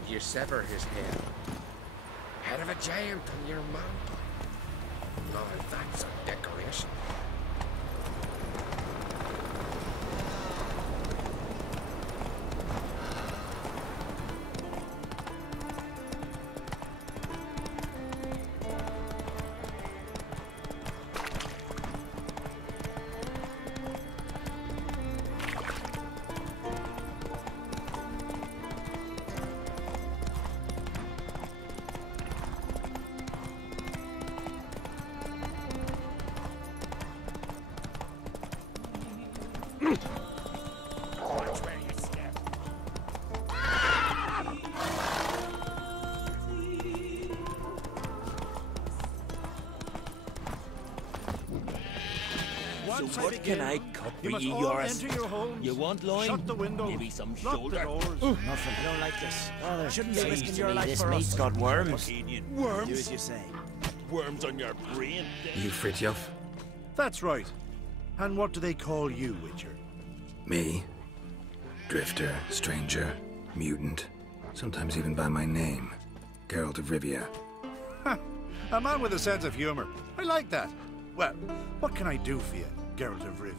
did you sever his head? Head of a giant on your mantle. Now that's a decoration. So what can I cut for you, yours? You want loin? Shut the window. Maybe some Lock shoulder. the doors. Nothing. I don't like this. Father, Shouldn't be seems risking to your me life this for meat's us. got worms. Worms? Do as you say. Worms on your brain. You Fritjof? That's right. And what do they call you, Witcher? Me? Drifter, stranger, mutant. Sometimes even by my name. Geralt of Rivia. Ha! A man with a sense of humor. I like that. Well, what can I do for you, Geralt of Rivia?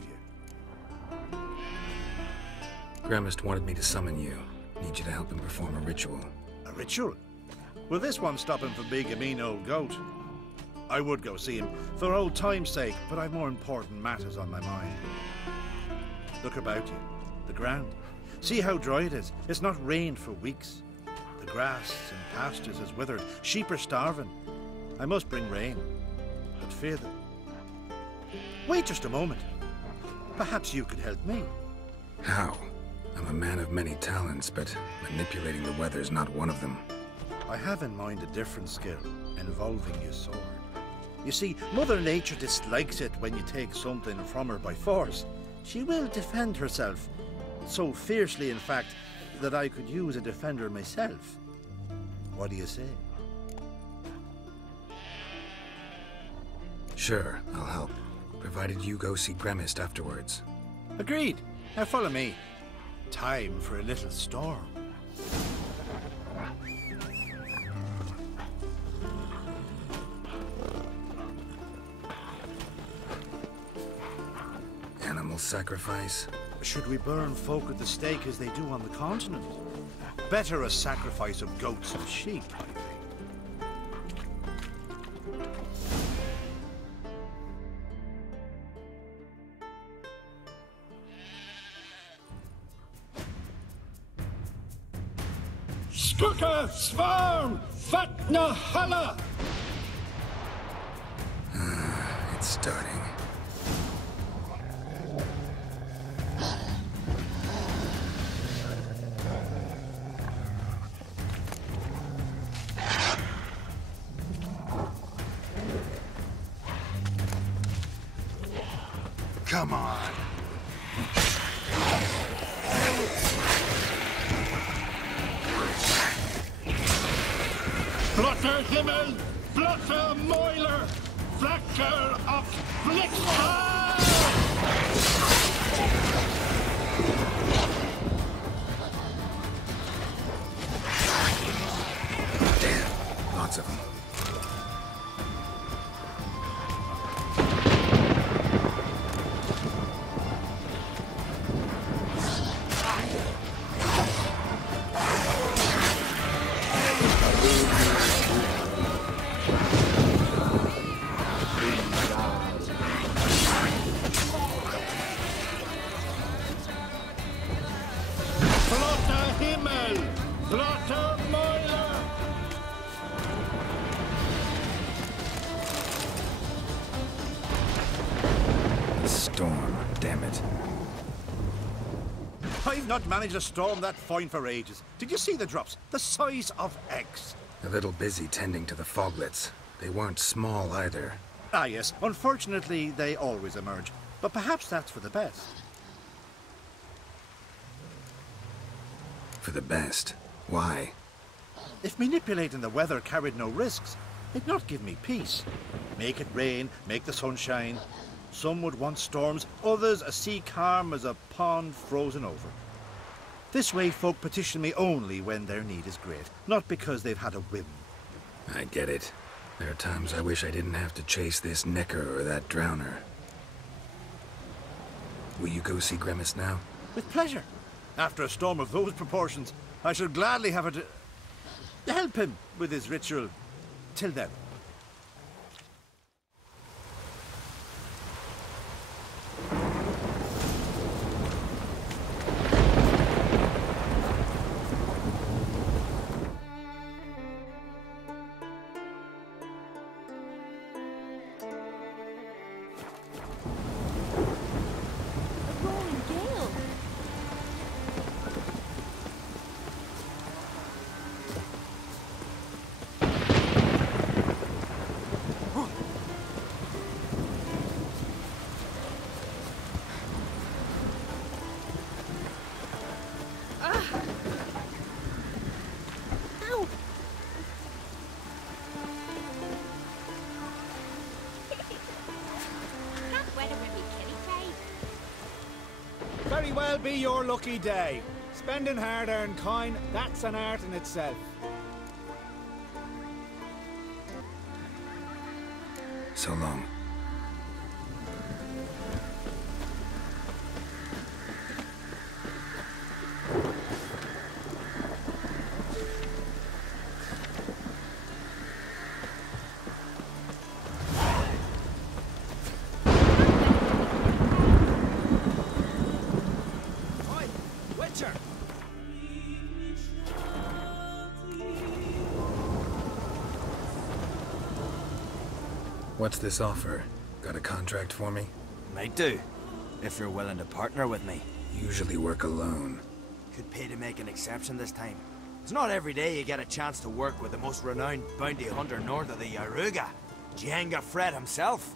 Gremist wanted me to summon you. Need you to help him perform a ritual. A ritual? Will this one stop him from being a mean old goat? I would go see him, for old time's sake, but I've more important matters on my mind. Look about you. The ground. See how dry it is. It's not rained for weeks. The grass in pastures is withered. Sheep are starving. I must bring rain, but fear them. Wait just a moment. Perhaps you could help me. How? I'm a man of many talents, but manipulating the weather's not one of them. I have in mind a different skill, involving your sword. You see, Mother Nature dislikes it when you take something from her by force. She will defend herself, so fiercely in fact, that I could use a defender myself. What do you say? Sure, I'll help, provided you go see Gremist afterwards. Agreed. Now follow me. Time for a little storm. Animal sacrifice? Should we burn folk at the stake as they do on the continent? Better a sacrifice of goats and sheep, I think. Skuka Svarm Fatna Hala! It's starting. Come on. Blotter Himmel, Blotter Moiler, Flacker of Blixer! Damn, lots of them. Blotter Himmel, Blotter Moiler! Storm, damn it. I've not managed a storm that fine for ages. Did you see the drops? The size of eggs. A little busy tending to the foglets. They weren't small either. Ah, yes. Unfortunately, they always emerge. But perhaps that's for the best. For the best. Why? If manipulating the weather carried no risks, it'd not give me peace. Make it rain, make the sun shine. Some would want storms, others a sea calm as a pond frozen over. This way folk petition me only when their need is great, not because they've had a whim. I get it. There are times I wish I didn't have to chase this necker or that drowner. Will you go see Grimace now? With pleasure. After a storm of those proportions, I shall gladly have it to help him with his ritual. Till then. Very well be your lucky day. Spending hard-earned coin, that's an art in itself. So long. What's this offer? Got a contract for me? Might do, if you're willing to partner with me. Usually work alone. Could pay to make an exception this time. It's not every day you get a chance to work with the most renowned bounty hunter north of the Yaruga, Jango Fett himself.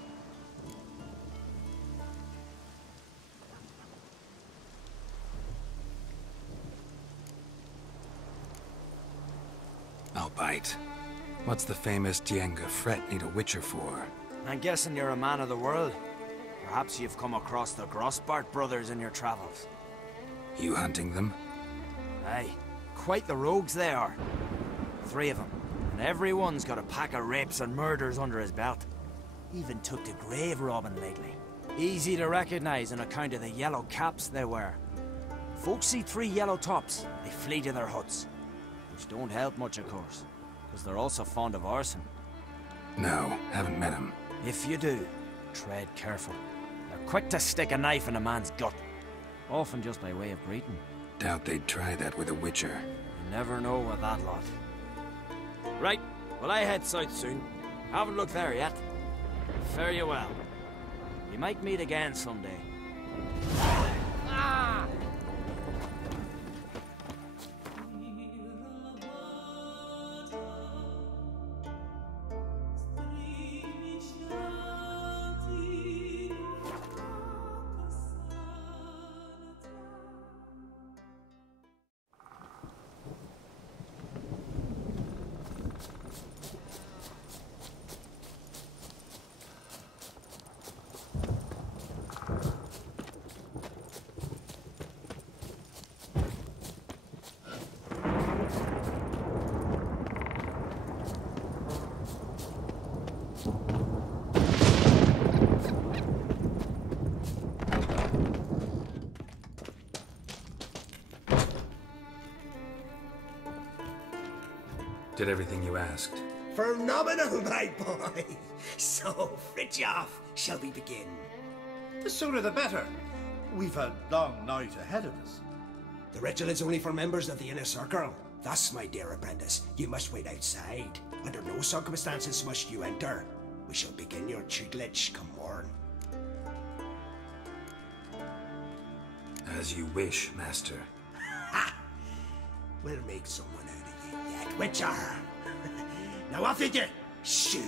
I'll bite. What's the famous Jango Fett need a witcher for? I'm guessing you're a man of the world. Perhaps you've come across the GROSSBART brothers in your travels. You hunting them? Aye, quite the rogues they are. 3 of them, and every one's got a pack of rapes and murders under his belt. Even took to grave robbing lately. Easy to recognize on account of the yellow caps they wear. Folks see 3 yellow tops, they flee to their huts. Which don't help much, of course, because they're also fond of arson. No, haven't met him. If you do, tread careful. They're quick to stick a knife in a man's gut, often just by way of greeting. Doubt they'd try that with a witcher. You never know with that lot. Right, well I head south soon. Haven't looked there yet. Fare you well. We might meet again someday. Ah! Did everything you asked. Phenomenal, my boy. So, Fritjof, shall we begin? The sooner the better. We've a long night ahead of us. The ritual is only for members of the inner circle. Thus, my dear apprentice, you must wait outside. Under no circumstances must you enter. We shall begin your tutelage come morn. As you wish, Master. Ha! We'll make someone out of you yet, Witcher. Now off with you! Shoot!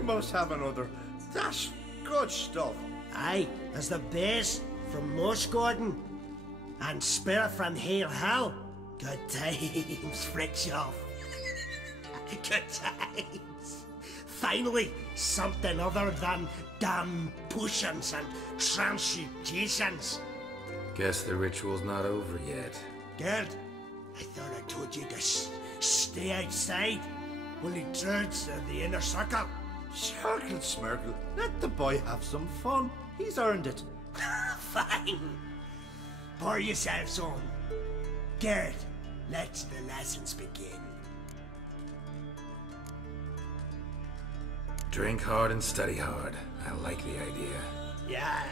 We must have another. That's good stuff. Aye, there's the base from Mosh Gordon and Spirit from Hail Hell. Good times, Fritjof. Good times. Finally, something other than damn potions and transmutations. Guess the ritual's not over yet. Gerd, I thought I told you to stay outside. Only turns in the inner circle. Circle Smirkle, let the boy have some fun. He's earned it. Fine. Pour yourselves on. Gerd, let the lessons begin. Drink hard and study hard. I like the idea. Yeah.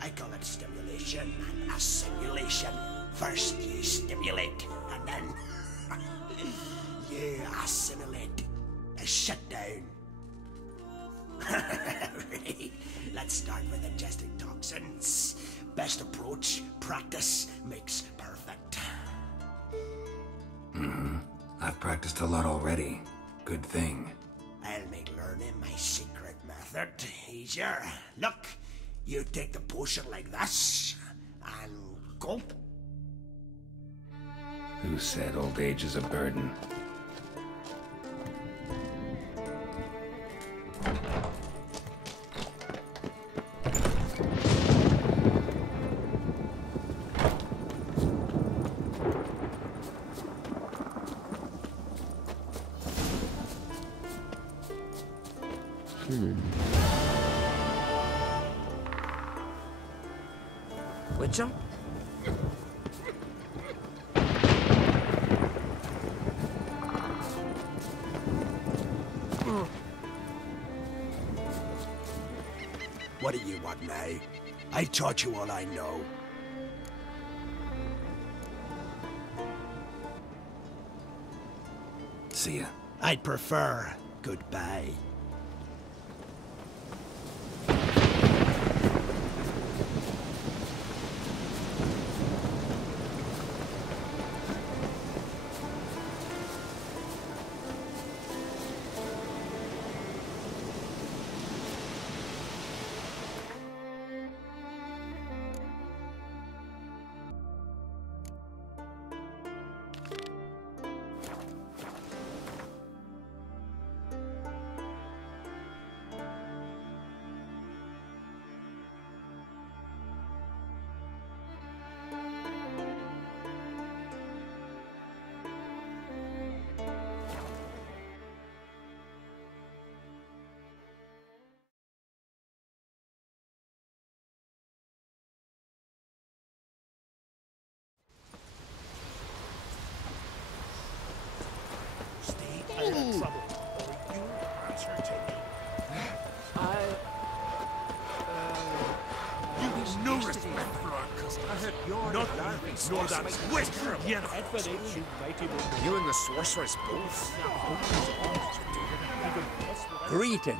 I call it stimulation and assimilation. First you stimulate, and then you assimilate. Shut down. Right. Let's start with ingesting toxins. Best approach, practice makes perfect. I've practiced a lot already. Good thing. I'll make learning my secret method easier. Look, you take the potion like this, and gulp. Who said old age is a burden? Witcher? What do you want now? I taught you all I know. See ya. I'd prefer goodbye. No respect for our custom. Not even nor that witch from Yennefer. You and the sorceress both. Greetings.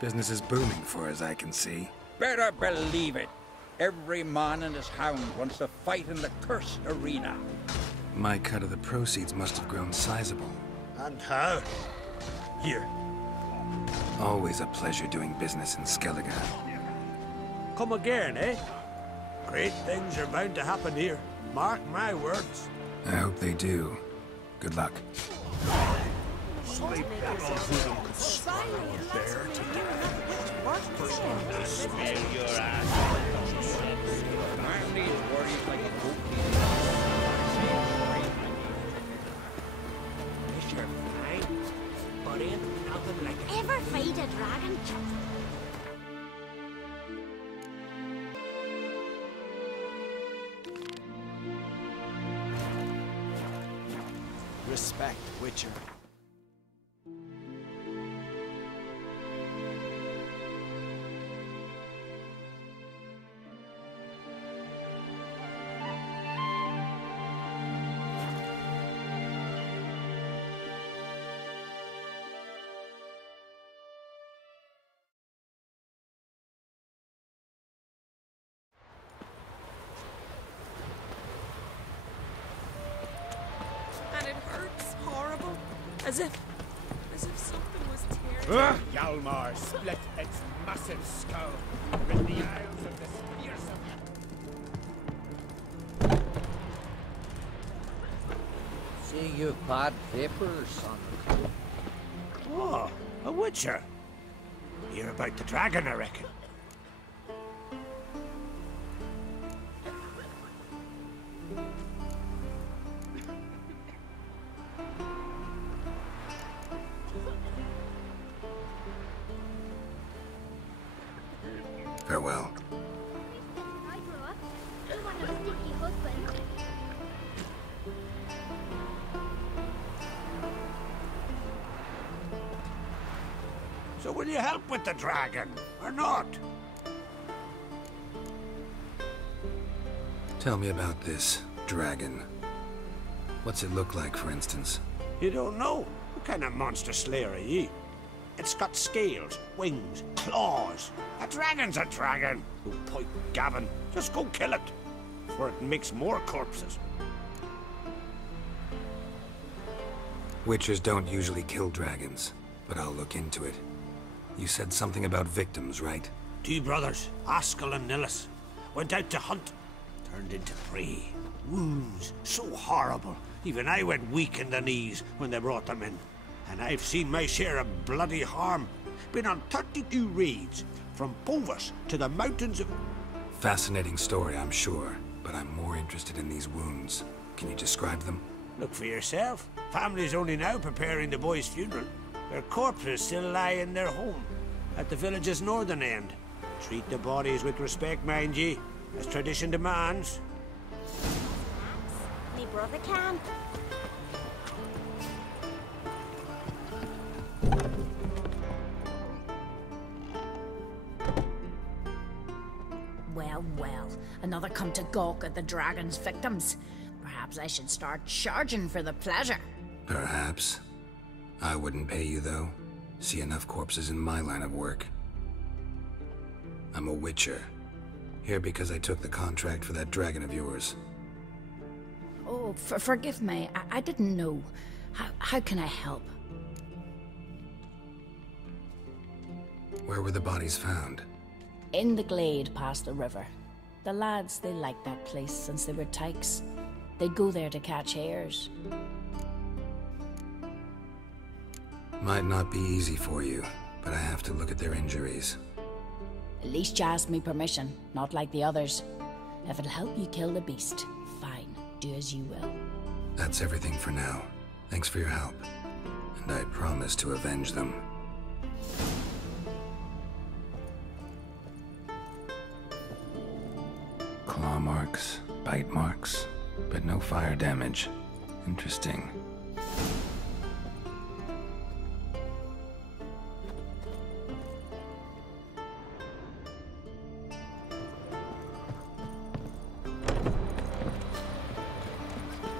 Business is booming for as I can see. Better believe it. Every man and his hound wants to fight in the cursed arena. My cut of the proceeds must have grown sizable. And how? Here. Always a pleasure doing business in Skellige. Come again, eh? Great things are bound to happen here. Mark my words. I hope they do. Good luck. Sleep all through them could swallow a bear to death. First one to smell your ass. Man these worries like a boat. You're fine, but ain't nothing like it. Ever feed a dragon? Respect, Witcher. And it hurts horrible. As if something was tearing. Yalmar split its massive skull with the arms of this fearsome. See you bad vapors, son. Oh, a witcher. Hear about the dragon, I reckon. Farewell. I grew up. I want a sticky husband. So will you help with the dragon, or not? Tell me about this dragon. What's it look like, for instance? You don't know? What kind of monster slayer are ye? It's got scales, wings, claws. A dragon's a dragon. Oh, point Gavin. Just go kill it, before it makes more corpses. Witchers don't usually kill dragons, but I'll look into it. You said something about victims, right? 2 brothers, Askell and Nillis, went out to hunt. Turned into prey. Wounds so horrible. Even I went weak in the knees when they brought them in. And I've seen my share of bloody harm. Been on 32 raids, from Povus to the mountains of... Fascinating story, I'm sure, but I'm more interested in these wounds. Can you describe them? Look for yourself. Family's only now preparing the boy's funeral. Their corpses still lie in their home, at the village's northern end. Treat the bodies with respect, mind ye, as tradition demands. Me brother can. Well, well, another come to gawk at the dragon's victims. Perhaps I should start charging for the pleasure. Perhaps. I wouldn't pay you, though. See enough corpses in my line of work. I'm a witcher. Here because I took the contract for that dragon of yours. Oh, forgive me. I didn't know. How can I help? Where were the bodies found? In the glade past the river. The lads, they liked that place since they were tykes. They'd go there to catch hares. Might not be easy for you, but I have to look at their injuries. At least you asked me permission, not like the others. If it'll help you kill the beast, fine. Do as you will. That's everything for now. Thanks for your help. And I promise to avenge them. Claw marks, bite marks, but no fire damage. Interesting.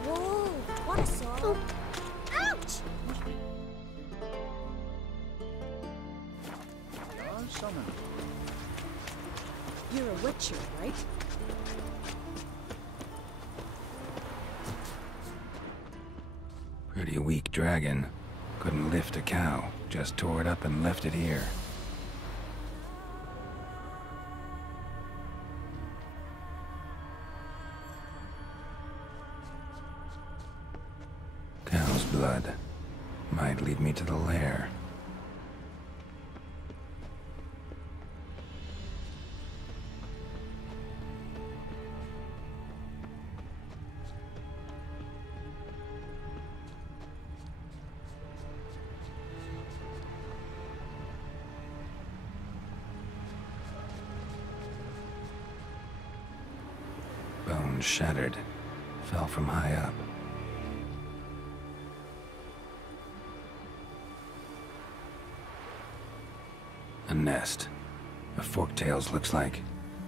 Whoa, what a saw. Ouch! You're a witcher, right? Pretty weak dragon. Couldn't lift a cow. Just tore it up and left it here. Cow's blood. Might lead me to the lair. Bones shattered. Fell from high up. A nest. A forktails looks like,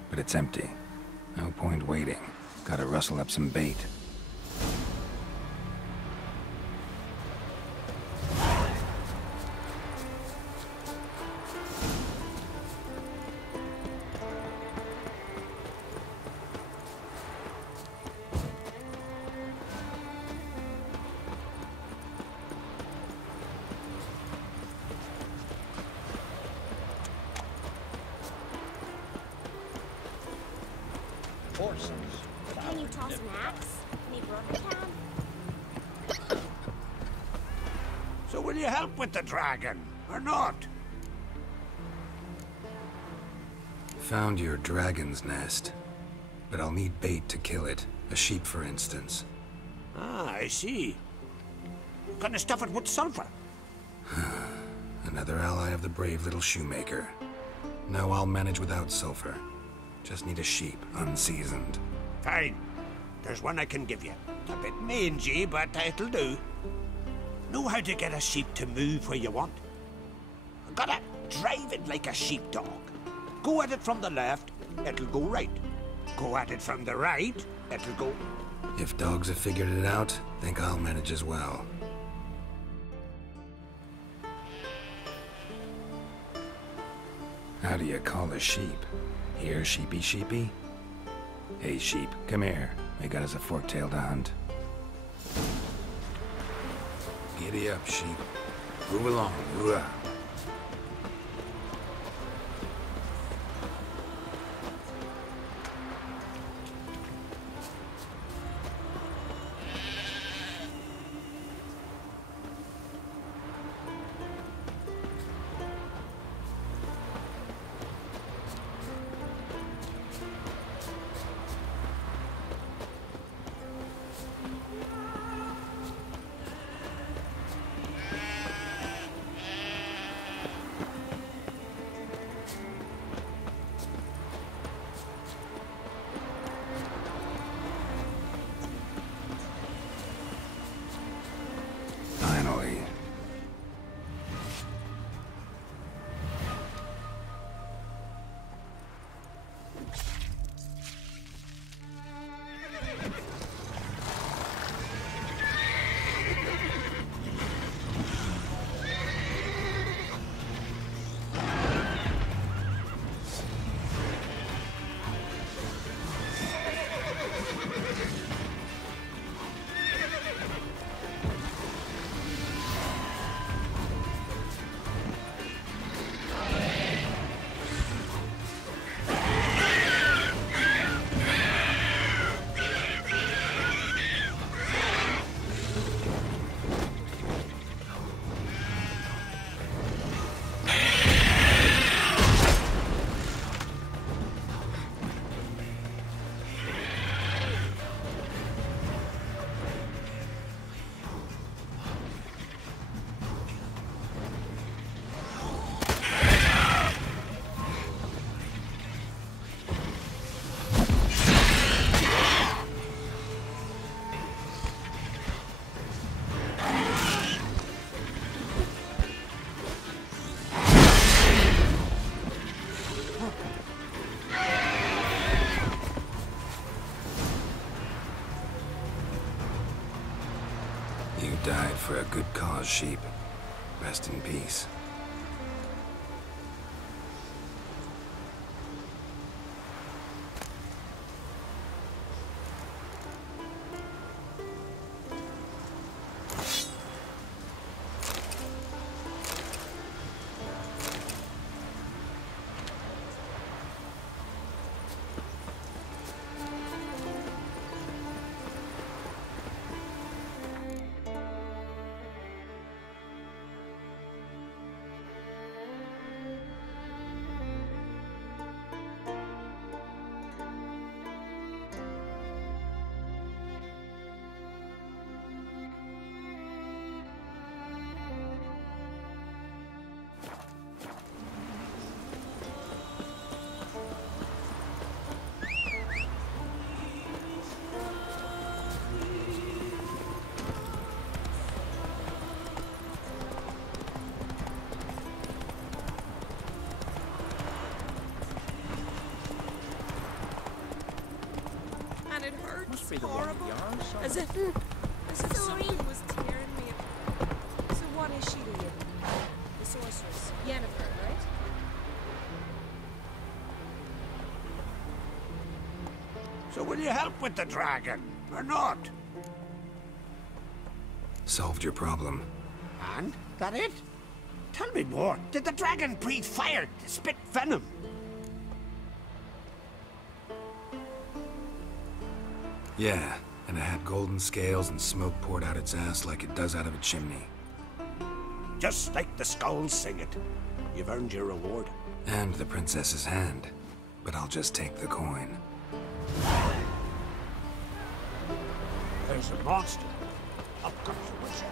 but it's empty. No point waiting. Gotta rustle up some bait. horses. Can you toss an axe? Me brother can. So will you help with the dragon, or not? Found your dragon's nest, but I'll need bait to kill it. A sheep, for instance. Ah, I see. Gonna stuff it with sulfur. Another ally of the brave little shoemaker. No, I'll manage without sulfur. Just need a sheep, unseasoned. Fine. There's one I can give you. A bit mangy, but it'll do. Know how to get a sheep to move where you want? Gotta drive it like a sheepdog. Go at it from the left, it'll go right. Go at it from the right, it'll go... If dogs have figured it out, think I'll manage as well. How do you call a sheep? Here, sheepy sheepy? Hey sheep, come here. I got us a fork-tail to hunt. Giddy up, sheep. Move along, hoorah. Died for a good cause, sheep. Rest in peace. Horrible. As if something was tearing me apart. So what is she to you? The sorceress. Yennefer, right? So will you help with the dragon, or not? Solved your problem. And? That it? Tell me more. Did the dragon breathe fire, spit venom? Yeah, and it had golden scales and smoke poured out its ass like it does out of a chimney. Just like the skulls sing it. You've earned your reward. And the princess's hand. But I'll just take the coin. There's a monster. Up comes the witcher.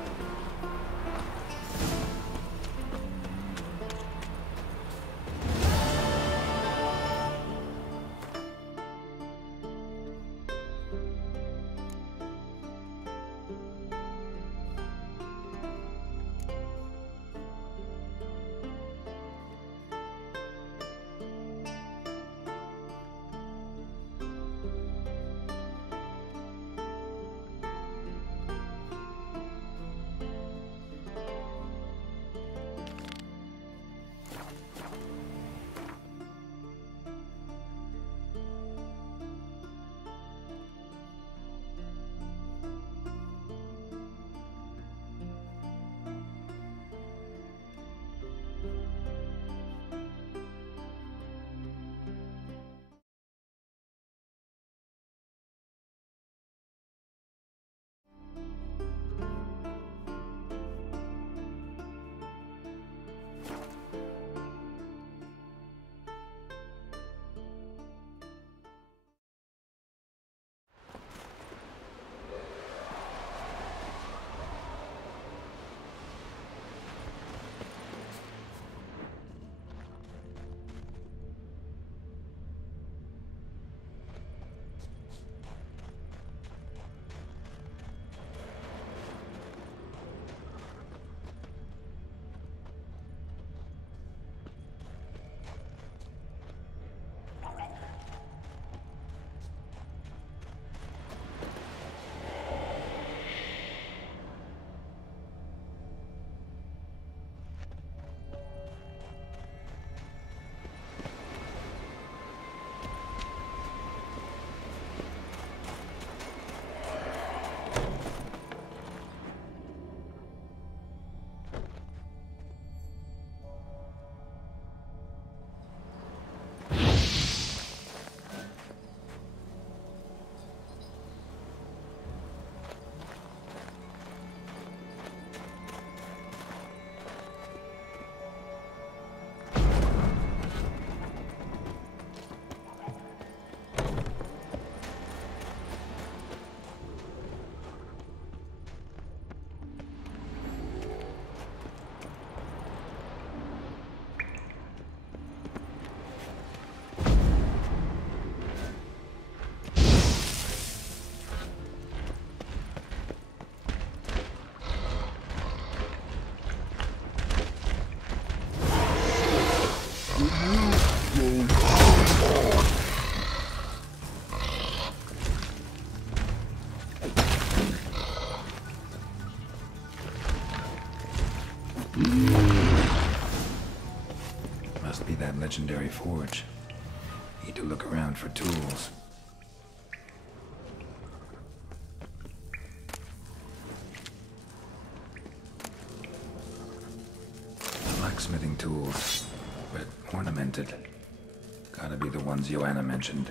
Must be that legendary forge. Need to look around for tools. Blacksmithing tools, but ornamented. Gotta be the ones Joanna mentioned.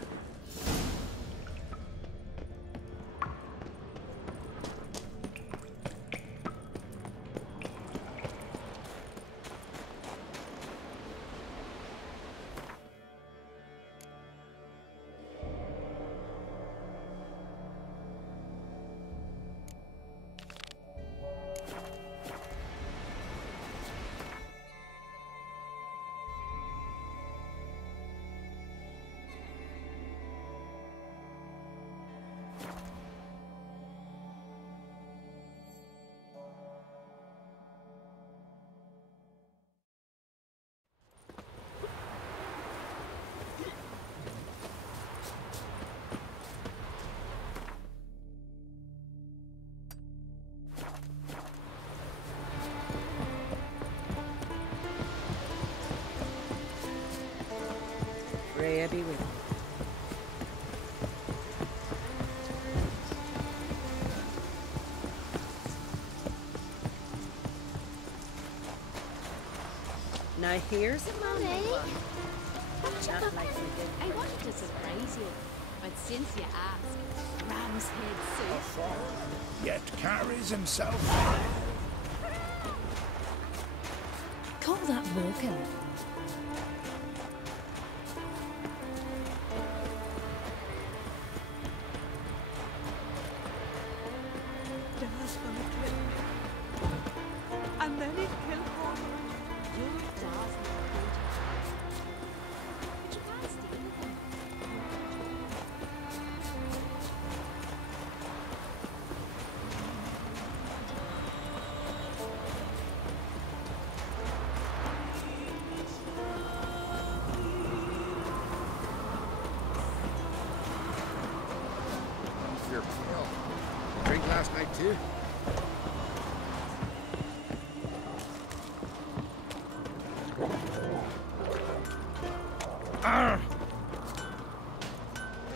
Freya be with you. Now here's a moment. I wanted to surprise you. But since you ask, ram's head soup. Yet carries himself. Call that walking. Dad's gonna kill me. And then he'd kill Paul. Your dad's not going to die. But you can't steal him. Your pill. Drink last night too?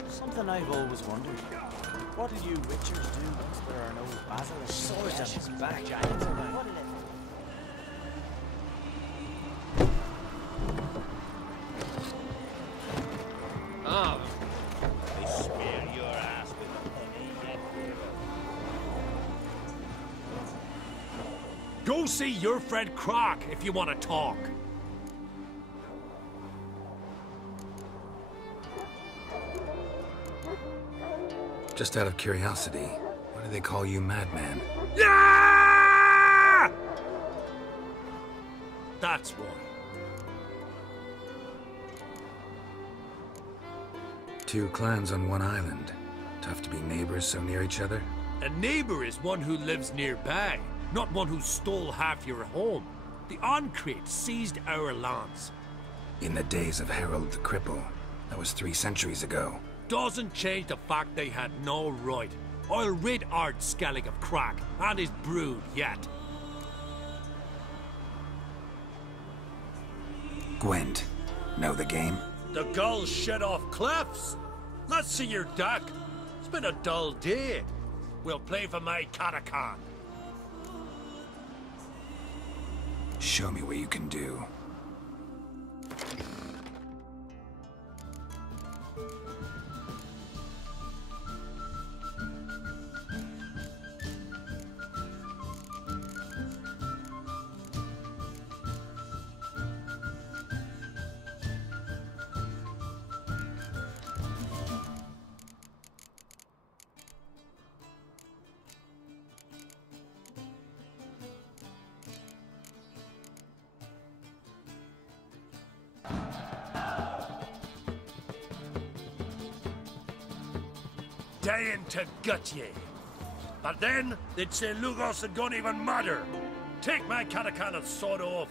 Something I've always wondered. What do you witchers do once there are no basilisk swords on his back? Giants around. What They spear your ass with honey yet. Go see your friend Croc if you want to talk. Just out of curiosity, why do they call you Madman? Yeah! That's why. Two clans on one island. Tough to be neighbors so near each other? A neighbor is one who lives nearby, not one who stole half your home. The Oncrate seized our lands. In the days of Harold the Cripple. That was 3 centuries ago. Doesn't change the fact they had no right. I'll rid Ard Skellig of Crack and his brood yet. Gwent. Know the game? The gulls shed off cliffs. Let's see your deck. It's been a dull day. We'll play for my Catacan. Show me what you can do. Dying to gut ye. But then, they'd say Lugos had gone even madder. Take my Catacan and sod off.